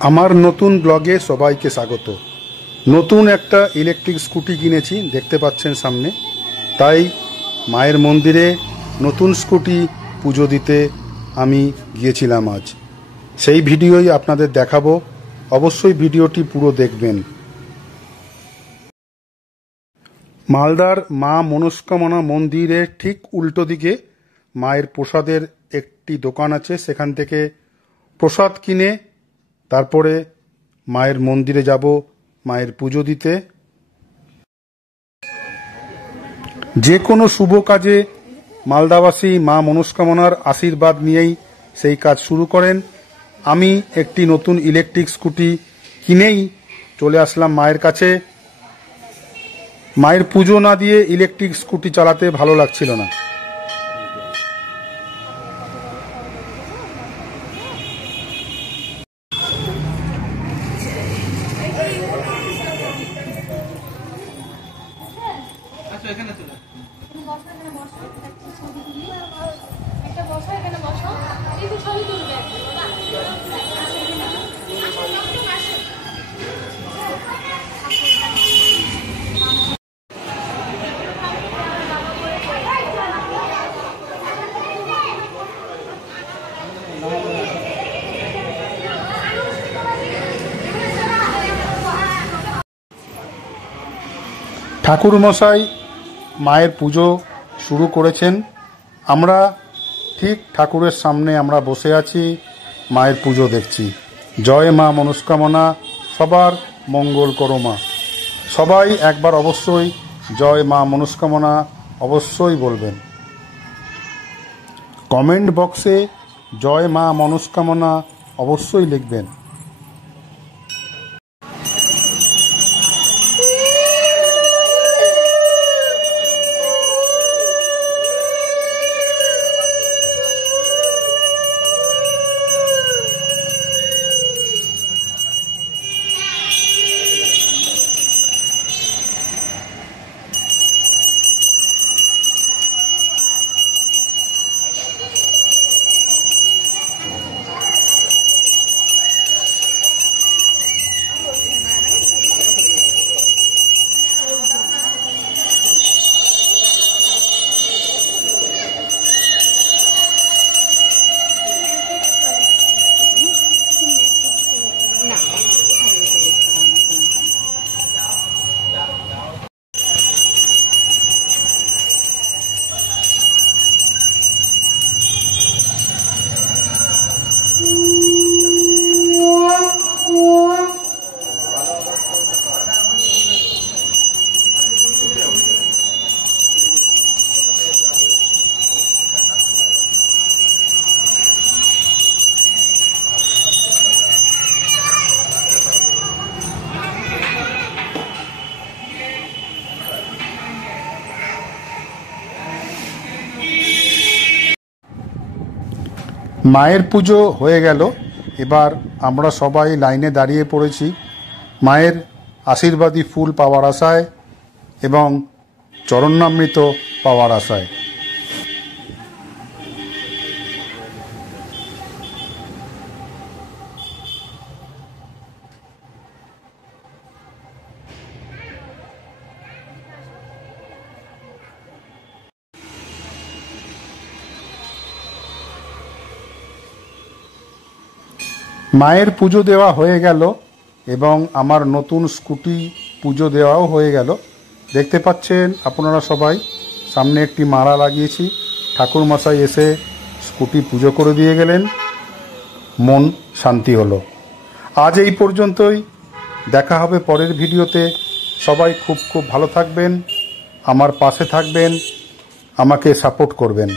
আমার নতুন ব্লগে সবাইকে স্বাগত। নতুন একটা ইলেকট্রিক স্কুটি কিনেছি, দেখতে পাচ্ছেন সামনে। তাই মায়ের মন্দিরে নতুন স্কুটি পুজো দিতে আমি গিয়েছিলাম আজ। সেই ভিডিওই আপনাদের দেখাবো, অবশ্যই ভিডিওটি পুরো দেখবেন। মালদার মা মনস্কামনা মন্দিরের ঠিক উল্টো দিকে মায়ের প্রসাদের একটি দোকান আছে, সেখান থেকে প্রসাদ কিনে তারপরে মায়ের মন্দিরে যাব মায়ের পুজো দিতে। যে কোনো শুভ কাজে মালদাবাসী মা মনস্কামনার আশীর্বাদ নিয়েই সেই কাজ শুরু করেন। আমি একটি নতুন ইলেকট্রিক স্কুটি কিনেই চলে আসলাম মায়ের কাছে। মায়ের পুজো না দিয়ে ইলেকট্রিক স্কুটি চালাতে ভালো লাগছিল না। ঠাকুরমশাই মায়ের পুজো শুরু করেছেন। আমরা ঠিক ঠাকুরের সামনে আমরা বসে আছি, মায়ের পুজো দেখছি। জয় মা মনস্কামনা, সবার মঙ্গল করো মা। সবাই একবার অবশ্যই জয় মা মনস্কামনা অবশ্যই বলবেন। কমেন্ট বক্সে জয় মা মনস্কামনা অবশ্যই লিখবেন। মায়ের পুজো হয়ে গেল, এবার আমরা সবাই লাইনে দাঁড়িয়ে পড়েছি মায়ের আশীর্বাদী ফুল পাওয়ার আশায় এবং চরণামৃত পাওয়ার আশায়। মায়ের পুজো দেওয়া হয়ে গেল এবং আমার নতুন স্কুটি পুজো দেওয়াও হয়ে গেল। দেখতে পাচ্ছেন আপনারা সবাই, সামনে একটি মালা লাগিয়েছি। ঠাকুরমশাই এসে স্কুটি পুজো করে দিয়ে গেলেন, মন শান্তি হলো। আজ এই পর্যন্তই, দেখা হবে পরের ভিডিওতে। সবাই খুব খুব ভালো থাকবেন, আমার পাশে থাকবেন, আমাকে সাপোর্ট করবেন।